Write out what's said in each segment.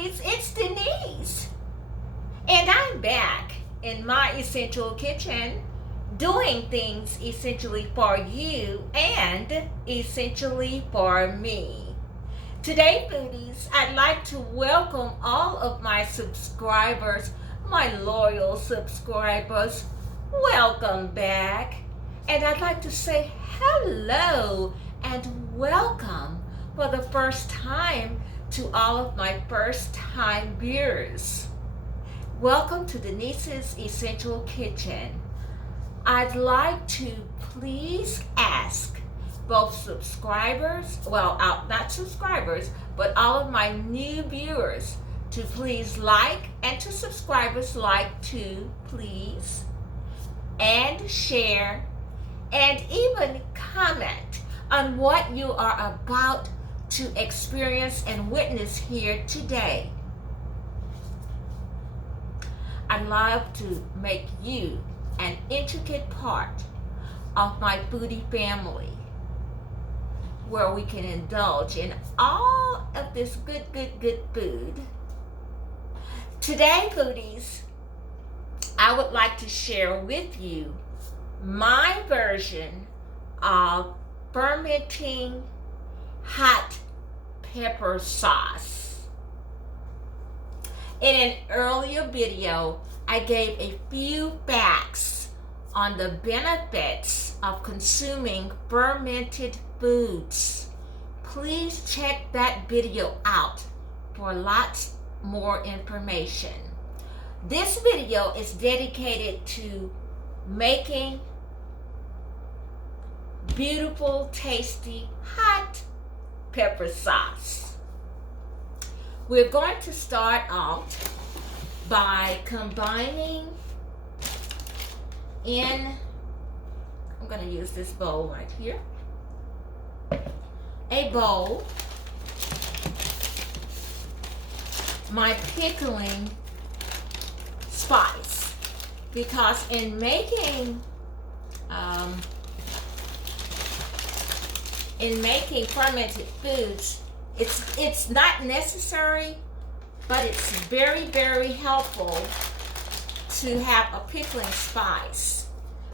foodies, it's Denise. And I'm back in my essential kitchen doing things essentially for you and essentially for me. Today, foodies, I'd like to welcome all of my subscribers, my loyal subscribers. Welcome back. And I'd like to say hello and welcome for the first time to all of my first time viewers. Welcome to Denise's Essential Kitchen. I'd like to please ask both subscribers, not subscribers, but all of my new viewers to please like, and to subscribers like to please, and share, and even comment on what you are about to experience and witness here today. I'd love to make you an intricate part of my foodie family, where we can indulge in all of this good food. Today, foodies, I would like to share with you my version of fermenting hot pepper sauce. In an earlier video, I gave a few facts on the benefits of consuming fermented foods. Please check that video out for lots more information. This video is dedicated to making beautiful, tasty, hot pepper sauce. We're going to start off by combining I'm going to use this bowl right here, a bowl, my pickling spice, because in making fermented foods, it's not necessary, but it's very helpful to have a pickling spice.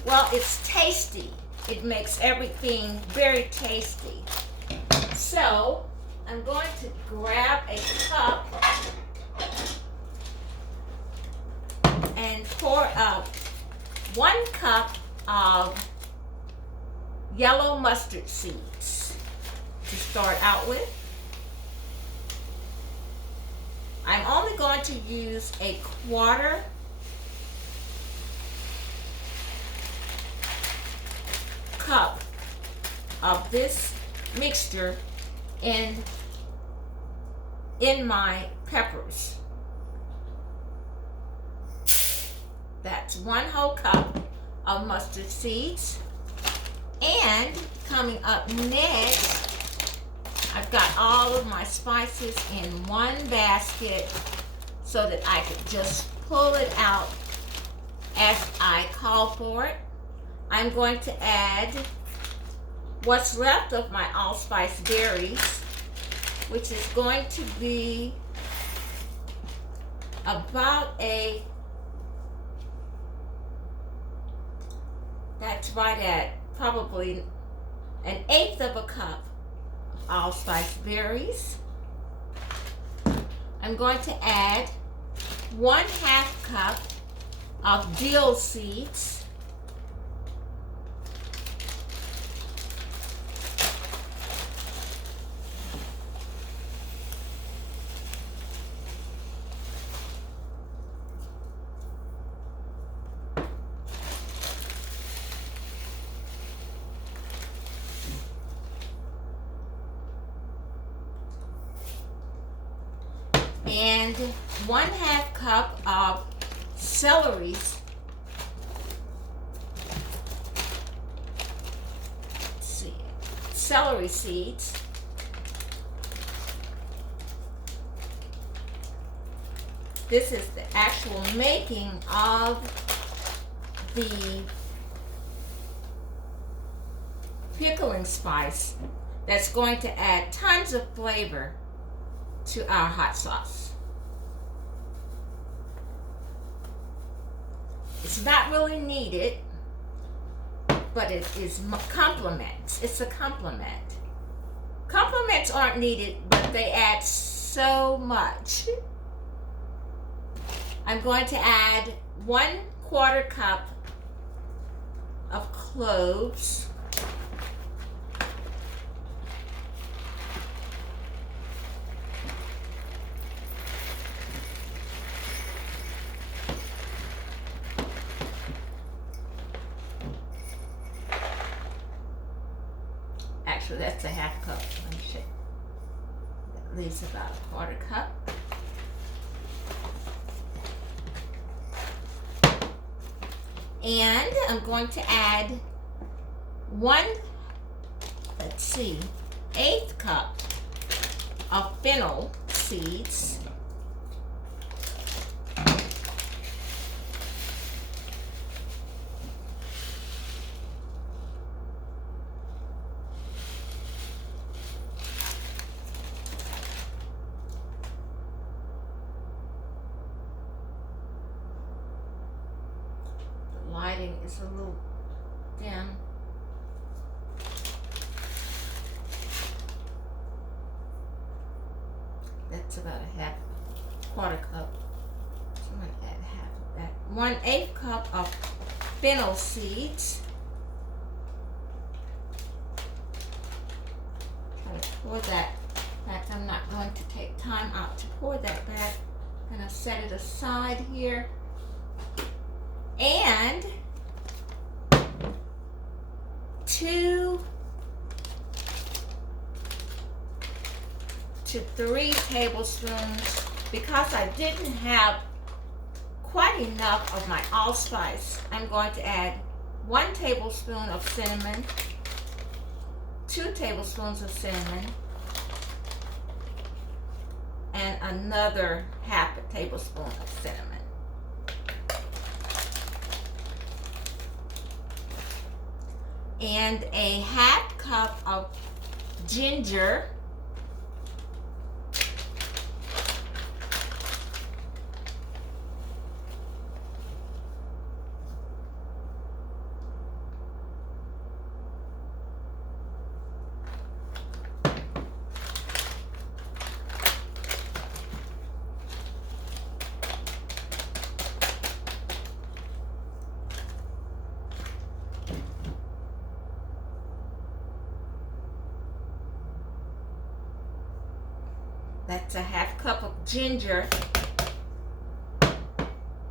Well, it's tasty. It makes everything very tasty. So I'm going to grab a cup and pour up 1 cup of yellow mustard seeds to start out with. I'm only going to use a 1/4 cup of this mixture in my peppers. That's 1 whole cup of mustard seeds. And coming up next, I've got all of my spices in one basket so that I could just pull it out as I call for it. I'm going to add what's left of my allspice berries, which is going to be about that's right at probably 1/8 of a cup of allspice berries. I'm going to add 1/2 cup of dill seeds. And 1/2 cup of celery seeds. This is the actual making of the pickling spice that's going to add tons of flavor to our hot sauce. It's not really needed, but it is compliments. It's a compliment. Compliments aren't needed, but they add so much. I'm going to add 1/4 cup of cloves. Actually, that's a 1/2 cup. Let me check. That leaves about 1/4 cup. And I'm going to add 1/8 cup of fennel seeds. Lighting is a little dim. That's about a 1/4 cup. So I'm going to add half of that. 1/8 cup of fennel seeds. Try to pour that back. I'm not going to take time out to pour that back. I'm going to set it aside here. And 2 to 3 tablespoons, because I didn't have quite enough of my allspice. I'm going to add 1 tablespoon of cinnamon, 2 tablespoons of cinnamon, and another 1/2 tablespoon of cinnamon. And a 1/2 cup of ginger. That's a 1/2 cup of ginger.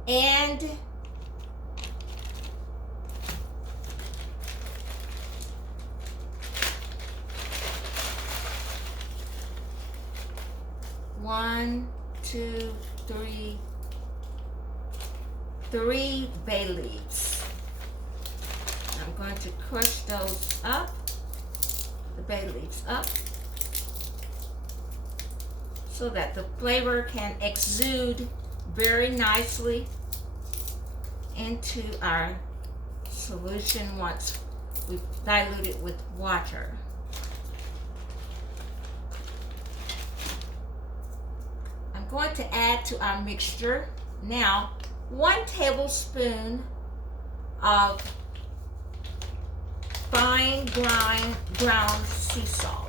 And one, two, three bay leaves. I'm going to crush those up, the bay leaves up, so that the flavor can exude very nicely into our solution once we've diluted with water. I'm going to add to our mixture now 1 tablespoon of fine ground sea salt.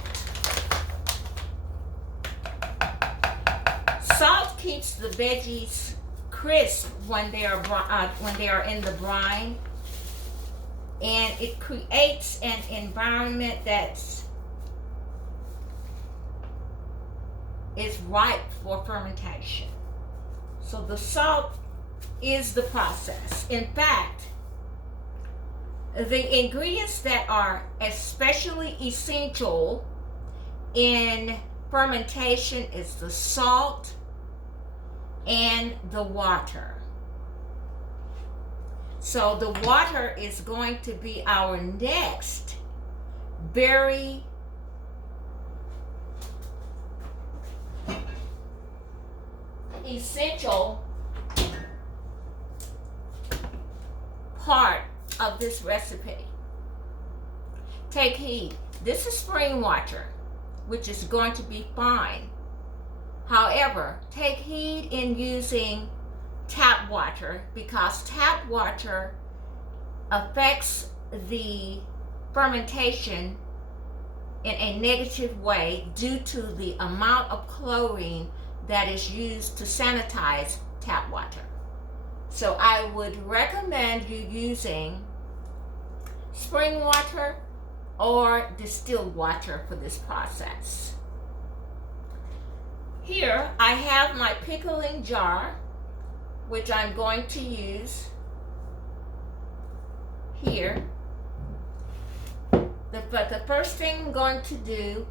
Salt keeps the veggies crisp when they are in the brine, and it creates an environment that is ripe for fermentation. So the salt is the process. In fact, the ingredients that are especially essential in fermentation is the salt and the water. So the water is going to be our next very essential part of this recipe. Take heed. This is spring water, which is going to be fine. However, take heed in using tap water, because tap water affects the fermentation in a negative way due to the amount of chlorine that is used to sanitize tap water. So I would recommend you using spring water or distilled water for this process. Here I have my pickling jar, which I'm going to use here. But the first thing I'm going to do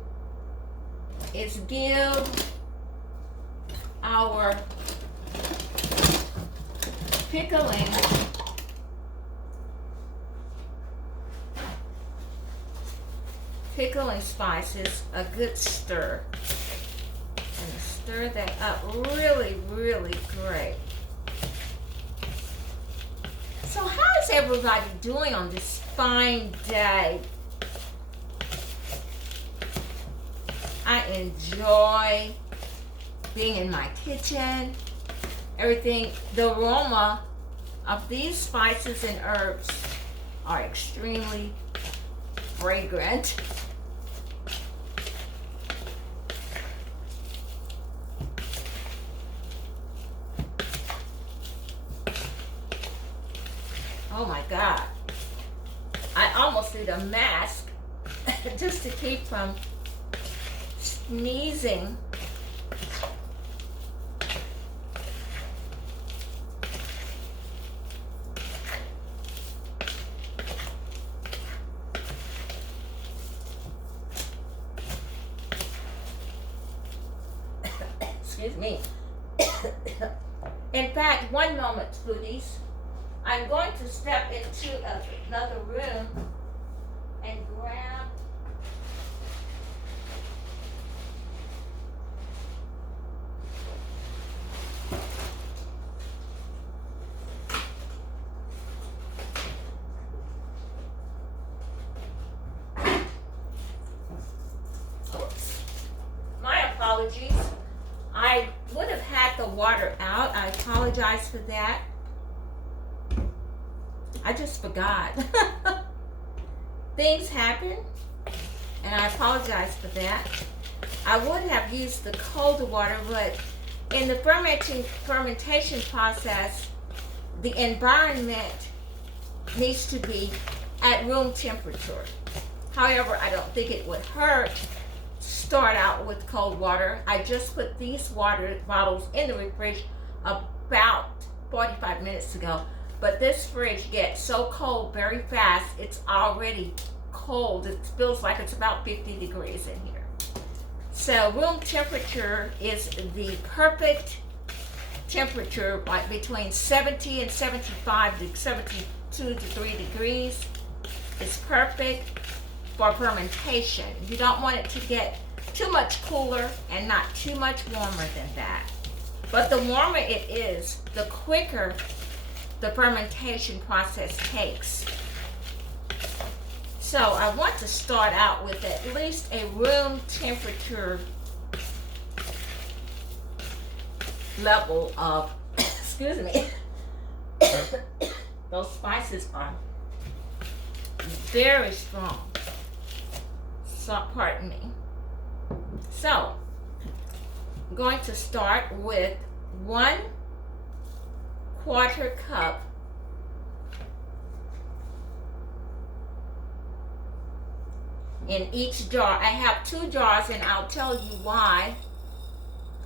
is give our pickling spices a good stir, and stir that up really, really great. So how is everybody doing on this fine day? I enjoy being in my kitchen. Everything, the aroma of these spices and herbs are extremely fragrant. Oh my God. I almost need a mask just to keep from sneezing. Excuse me. In fact, one moment, foodies. I'm going to step into another room and grab my apologies. I would have had the water out. I apologize for that. I just forgot. Things happen, and I apologize for that. I would have used the colder water, but in the fermentation process, the environment needs to be at room temperature. However, I don't think it would hurt to start out with cold water. I just put these water bottles in the fridge about 45 minutes ago. But this fridge gets so cold very fast, it's already cold. It feels like it's about 50 degrees in here. So room temperature is the perfect temperature, like between 70 and 75 to 72 to 3 degrees. It's perfect for fermentation. You don't want it to get too much cooler and not too much warmer than that. But the warmer it is, the quicker the fermentation process takes. So I want to start out with at least a room temperature level of, excuse me, those spices are very strong. So, pardon me. So, I'm going to start with 1/4 cup in each jar. I have 2 jars, and I'll tell you why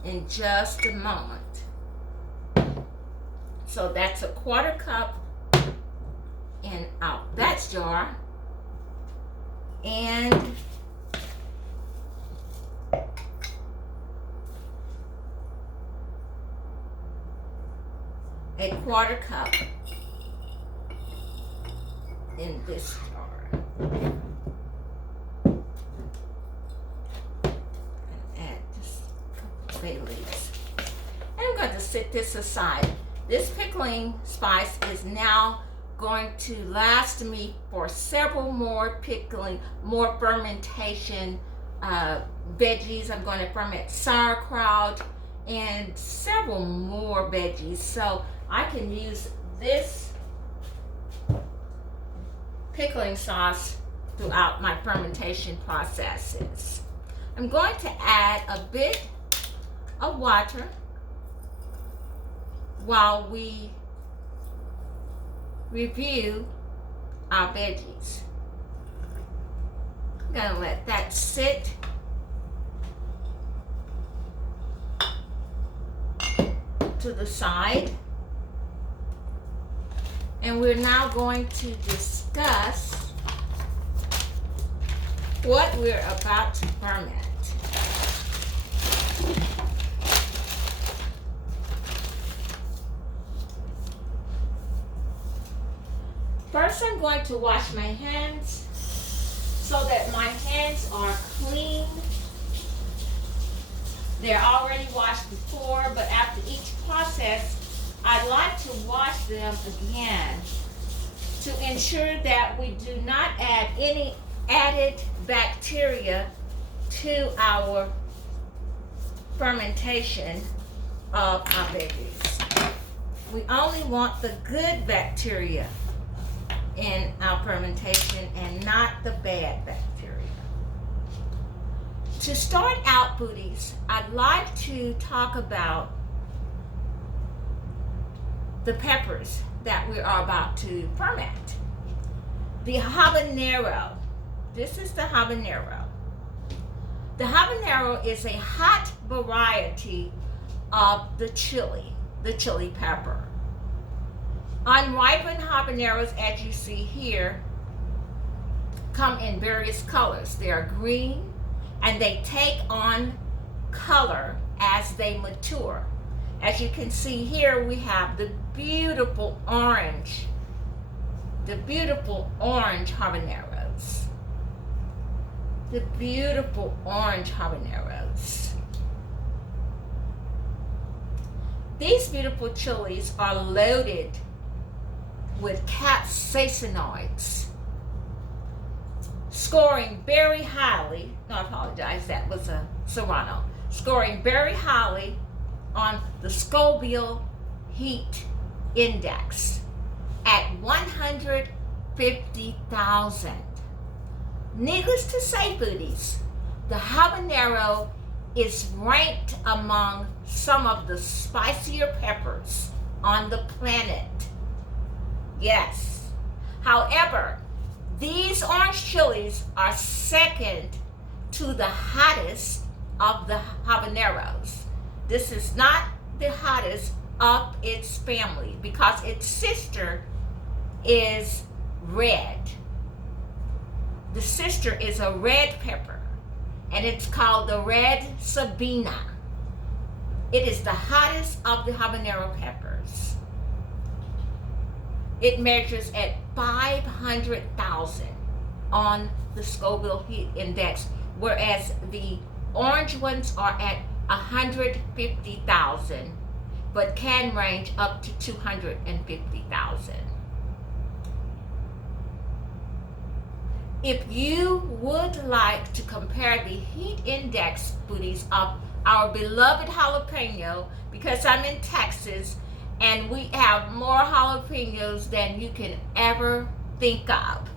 in just a moment. So that's 1/4 cup in that jar, and a 1/4 cup in this jar. Add just a couple bay leaves. And I'm going to set this aside. This pickling spice is now going to last me for several more fermentation veggies. I'm going to ferment sauerkraut and several more veggies. So I can use this pickling sauce throughout my fermentation processes. I'm going to add a bit of water while we review our veggies. I'm going to let that sit. To the side. And we're now going to discuss what we're about to ferment. First, I'm going to wash my hands so that my hands are clean. They're already washed before, but after each process, I like to wash them again to ensure that we do not add any added bacteria to our fermentation of our veggies. We only want the good bacteria in our fermentation and not the bad bacteria. To start out, foodies, I'd like to talk about the peppers that we are about to ferment. The habanero. This is the habanero. The habanero is a hot variety of the chili pepper. Unripened habaneros, as you see here, come in various colors. They are green, and they take on color as they mature. As you can see here, we have the beautiful orange habaneros. The beautiful orange habaneros. These beautiful chilies are loaded with capsaicinoids, scoring very highly, no, I apologize, that was a Serrano, scoring very highly on the Scoville heat index at 150,000. Needless to say, foodies, the habanero is ranked among some of the spicier peppers on the planet. Yes. However, these orange chilies are second to the hottest of the habaneros. This is not the hottest of its family because its sister is red. The sister is a red pepper, and it's called the red Sabina. It is the hottest of the habanero peppers. It measures at 500,000 on the Scoville heat index, whereas the orange ones are at 150,000, but can range up to 250,000. If you would like to compare the heat index, foodies, of our beloved jalapeno, because I'm in Texas and we have more jalapenos than you can ever think of.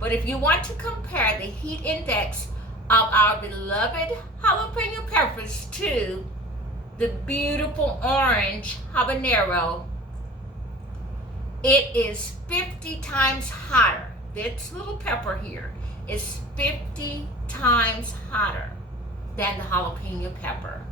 But if you want to compare the heat index of our beloved jalapeno peppers to the beautiful orange habanero, it is 50 times hotter. This little pepper here is 50 times hotter than the jalapeno pepper.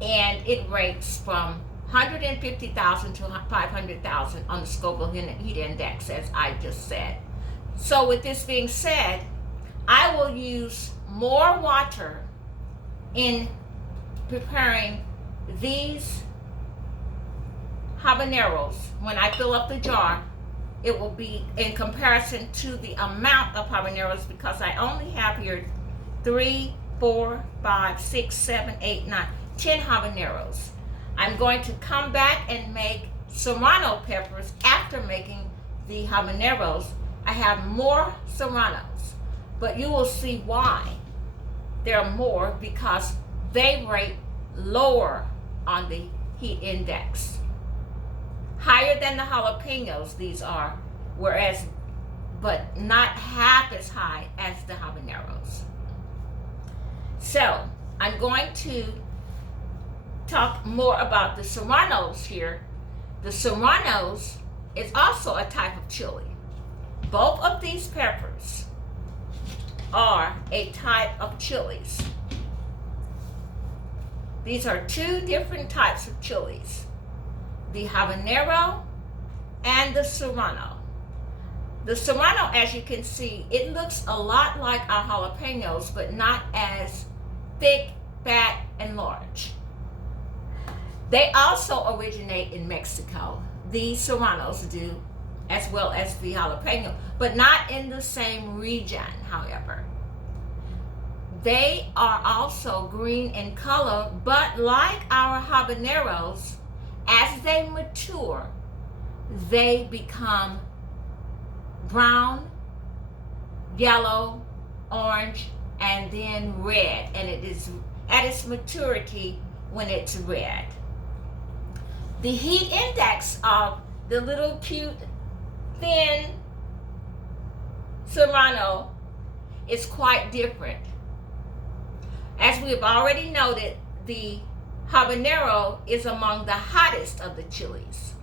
And it rates from 150,000 to 500,000 on the Scoville heat index, as I just said. So with this being said, I will use more water in preparing these habaneros. When I fill up the jar, it will be in comparison to the amount of habaneros, because I only have here 3, 4, 5, 6, 7, 8, 9, 10 habaneros. I'm going to come back and make Serrano peppers after making the habaneros. I have more Serranos, but you will see why there are more, because they rate lower on the heat index. Higher than the jalapenos, these are, but not half as high as the habaneros. So, I'm going to talk more about the serranos here. The serranos is also a type of chili. Both of these peppers are a type of chilies. These are two different types of chilies, the habanero and the serrano. The serrano, as you can see, it looks a lot like our jalapenos, but not as thick, fat, and large. They also originate in Mexico. These serranos do, as well as the jalapeno, but not in the same region, however. They are also green in color, but like our habaneros, as they mature, they become brown, yellow, orange, and then red. And it is at its maturity when it's red. The heat index of the little cute, thin serrano is quite different. As we have already noted, the habanero is among the hottest of the chilies.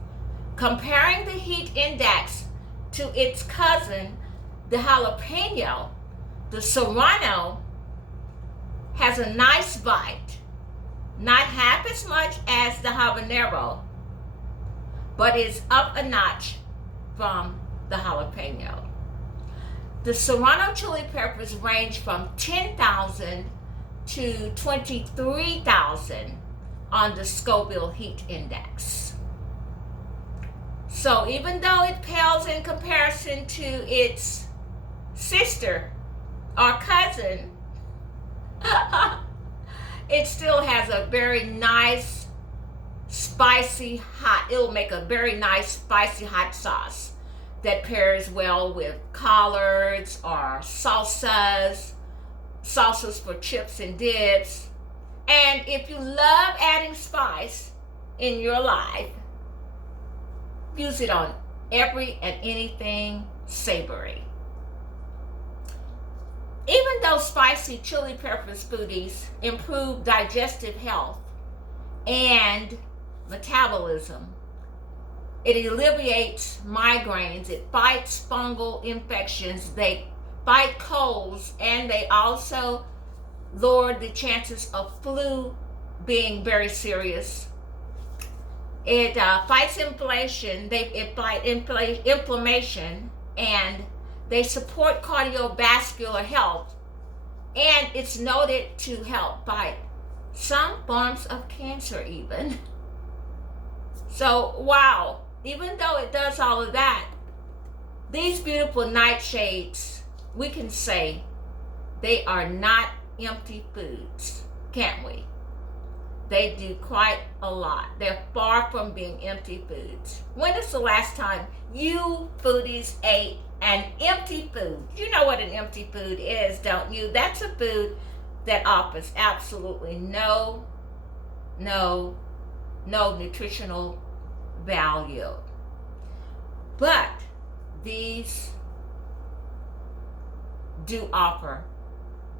Comparing the heat index to its cousin, the jalapeno, the serrano has a nice bite, not half as much as the habanero, but is up a notch from the jalapeno. The serrano chili peppers range from 10,000 to 23,000 on the Scoville heat index. So even though it pales in comparison to its sister or cousin, it still has a very nice, spicy, hot, it'll make a very nice, spicy, hot sauce that pairs well with collards or salsas for chips and dips. And if you love adding spice in your life, use it on every and anything savory. Even though spicy chili peppers, foodies, improve digestive health and metabolism, it alleviates migraines, it fights fungal infections, they fight colds, and they also lower the chances of flu being very serious. It fights inflation, it fights inflammation, and they support cardiovascular health, and it's noted to help fight some forms of cancer even. So, wow, even though it does all of that, these beautiful nightshades, we can say they are not empty foods, can't we? They do quite a lot. They're far from being empty foods. When is the last time you foodies ate an empty food? You know what an empty food is, don't you? That's a food that offers absolutely no nutritional value. But these do offer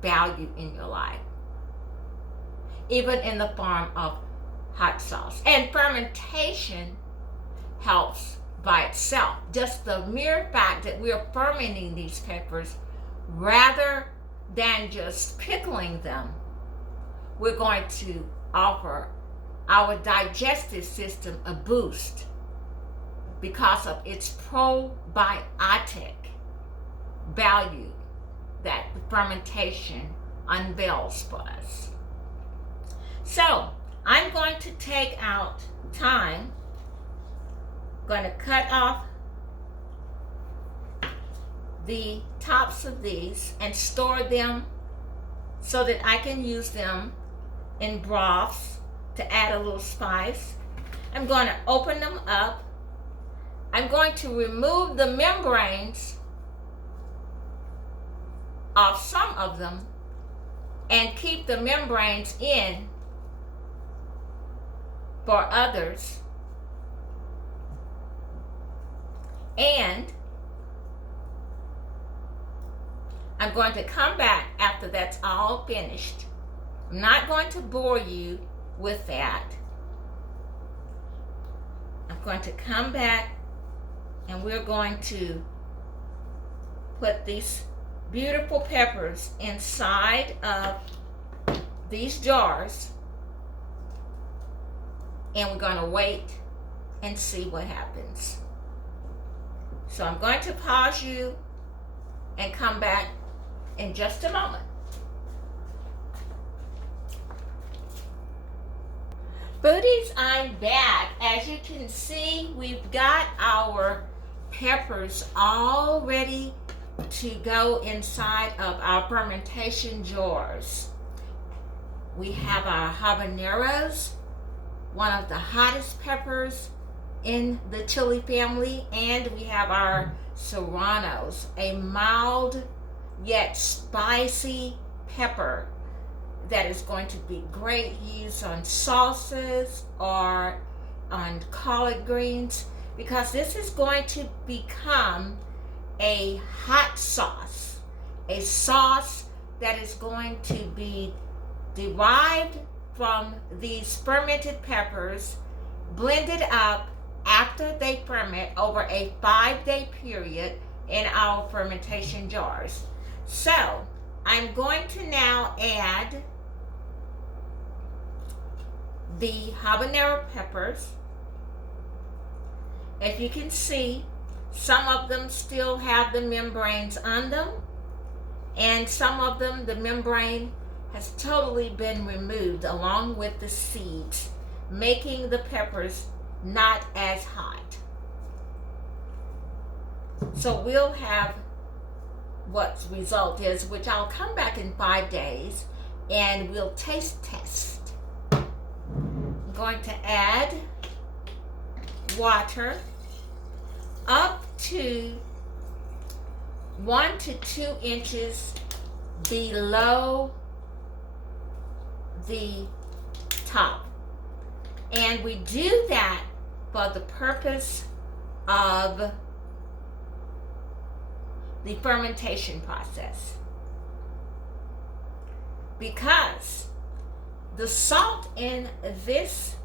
value in your life, even in the form of hot sauce. And fermentation helps by itself. Just the mere fact that we are fermenting these peppers rather than just pickling them, we're going to offer our digestive system a boost because of its probiotic value that the fermentation unveils for us. So I'm going to take out time, going to cut off the tops of these and store them so that I can use them in broths to add a little spice. I'm going to open them up. I'm going to remove the membranes of some of them and keep the membranes in for others. And I'm going to come back after that's all finished. I'm not going to bore you with that. I'm going to come back and we're going to put these beautiful peppers inside of these jars, and we're going to wait and see what happens. So I'm going to pause you and come back in just a moment. Foodies, I'm back. As you can see, we've got our peppers all ready to go inside of our fermentation jars. We have our habaneros, one of the hottest peppers in the chili family, and we have our serranos, a mild yet spicy pepper that is going to be great used on sauces or on collard greens, because this is going to become a hot sauce, a sauce that is going to be derived from these fermented peppers, blended up after they ferment over a 5-day period in our fermentation jars. So I'm going to now add the habanero peppers. If you can see, some of them still have the membranes on them, and some of them, the membrane has totally been removed along with the seeds, making the peppers not as hot. So we'll have what result is, which I'll come back in 5 days and we'll taste test. I'm going to add water up to 1 to 2 inches below the top. And we do that for the purpose of the fermentation process, because the salt in this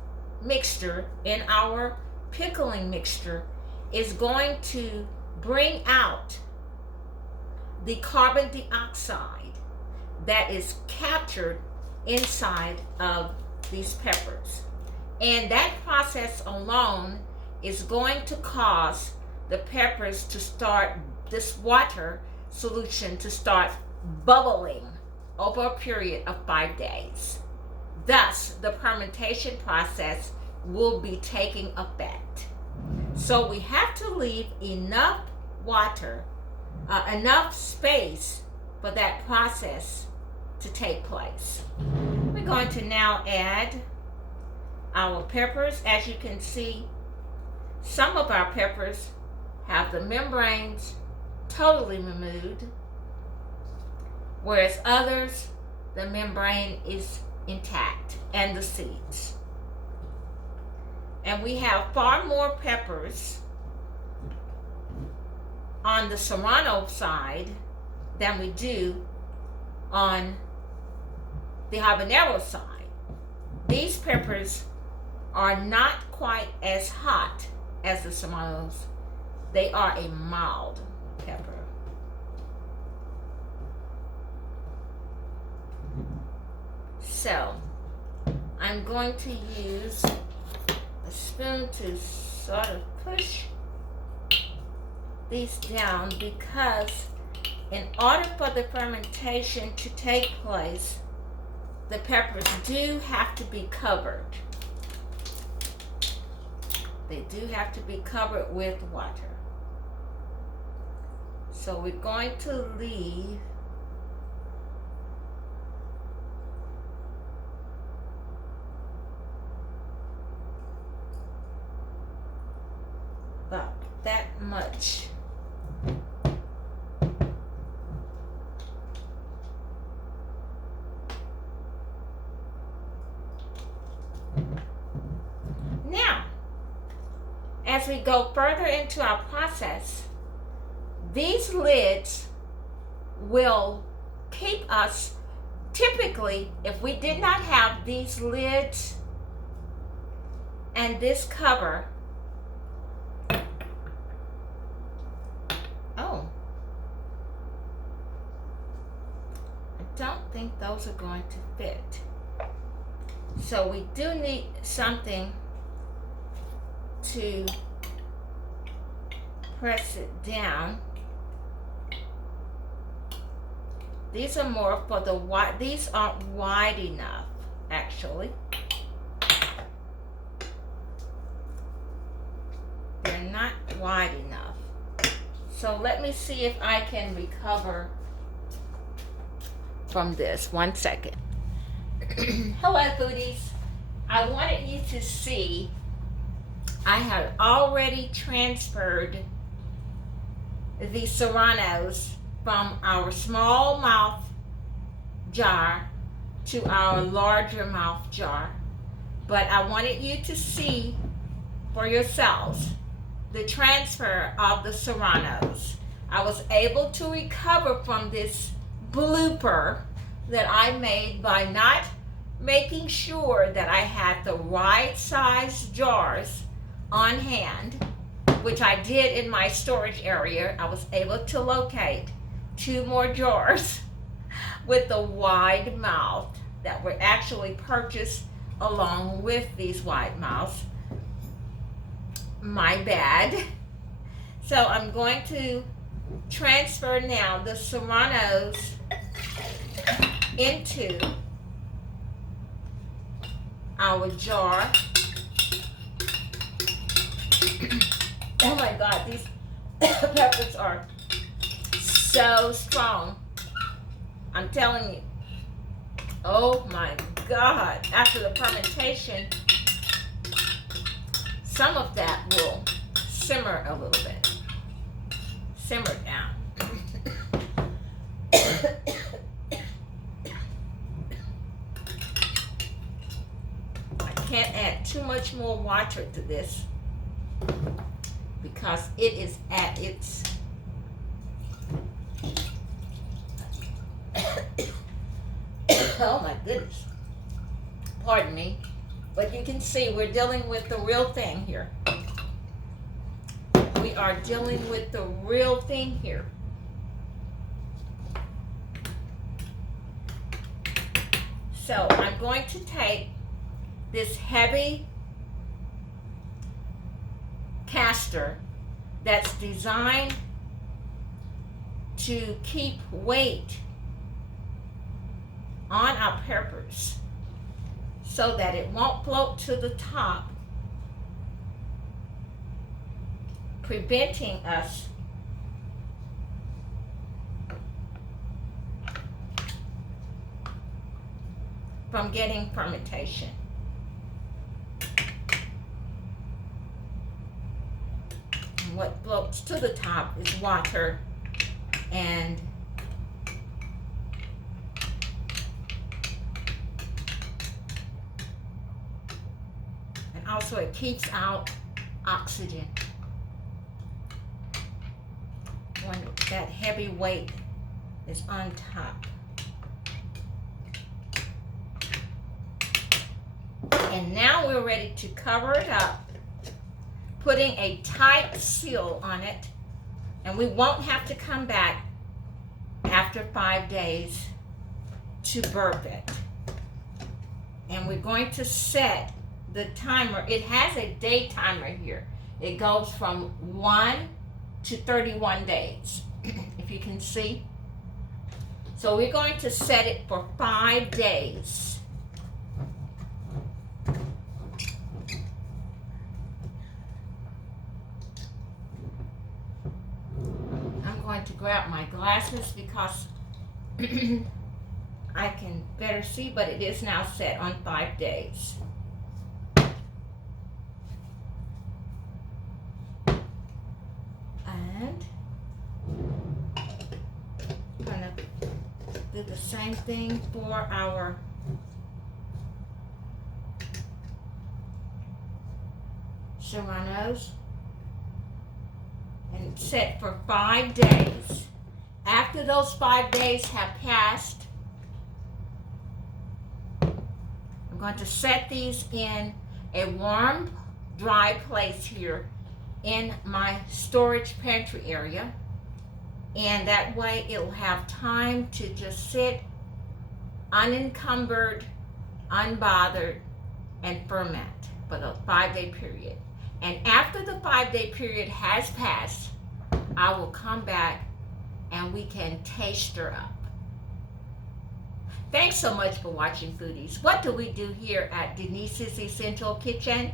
mixture, in our pickling mixture, is going to bring out the carbon dioxide that is captured inside of these peppers. And that process alone is going to cause the peppers to start, this water solution to start bubbling over a period of 5 days. Thus, the fermentation process will be taking effect. So we have to leave enough water, enough space for that process to take place. We're going to now add our peppers. As you can see, some of our peppers have the membranes totally removed, whereas others, the membrane is intact and the seeds. And we have far more peppers on the Serrano side than we do on the habanero side. These peppers are not quite as hot as the Serranos. They are a mild pepper. So I'm going to use a spoon to sort of push these down, because in order for the fermentation to take place, the peppers do have to be covered. They do have to be covered with water. So we're going to leave about that much. as we go further into our process, these lids will keep us, typically, if we did not have these lids and this cover, oh, I don't think those are going to fit. So we do need something to press it down. These are more for the wide, these aren't wide enough, actually. They're not wide enough. So let me see if I can recover from this. 1 second. Hello, foodies. I wanted you to see I had already transferred the Serranos from our small mouth jar to our larger mouth jar. But I wanted you to see for yourselves the transfer of the Serranos. I was able to recover from this blooper that I made by not making sure that I had the right size jars on hand, which I did in my storage area. I was able to locate 2 more jars with the wide mouth that were actually purchased along with these wide mouths. My bad. So I'm going to transfer now the Serranos into our jar. Oh my God, these peppers are so strong. I'm telling you. Oh my God. After the fermentation, some of that will simmer a little bit. Simmer down. I can't add too much more water to this because it is at its oh my goodness. Pardon me. But you can see we're dealing with the real thing here. We are dealing with the real thing here. So I'm going to take this heavy caster that's designed to keep weight on our peppers so that it won't float to the top, preventing us from getting fermentation. And what floats to the top is water and also it keeps out oxygen when that heavy weight is on top. And now we're ready to cover it up, putting a tight seal on it, and we won't have to come back after 5 days to burp it. And we're going to set the timer. It has a day timer here. It goes from 1 to 31 days, if you can see. So we're going to set it for 5 days. I'm going to grab my glasses because I can better see, but it is now set on 5 days. And I'm gonna do the same thing for our Serranos. and set for 5 days. After those 5 days have passed, I'm going to set these in a warm, dry place here in my storage pantry area. And that way it'll have time to just sit unencumbered, unbothered, and ferment for the 5-day period. And after the 5-day period has passed, I will come back and we can taste her up. Thanks so much for watching, foodies. What do we do here at Denise's Essential Kitchen?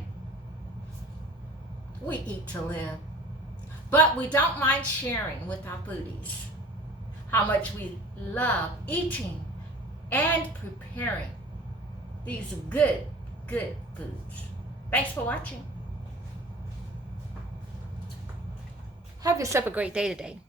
We eat to live. But we don't mind sharing with our foodies how much we love eating and preparing these good foods. Thanks for watching. Have yourself a great day today.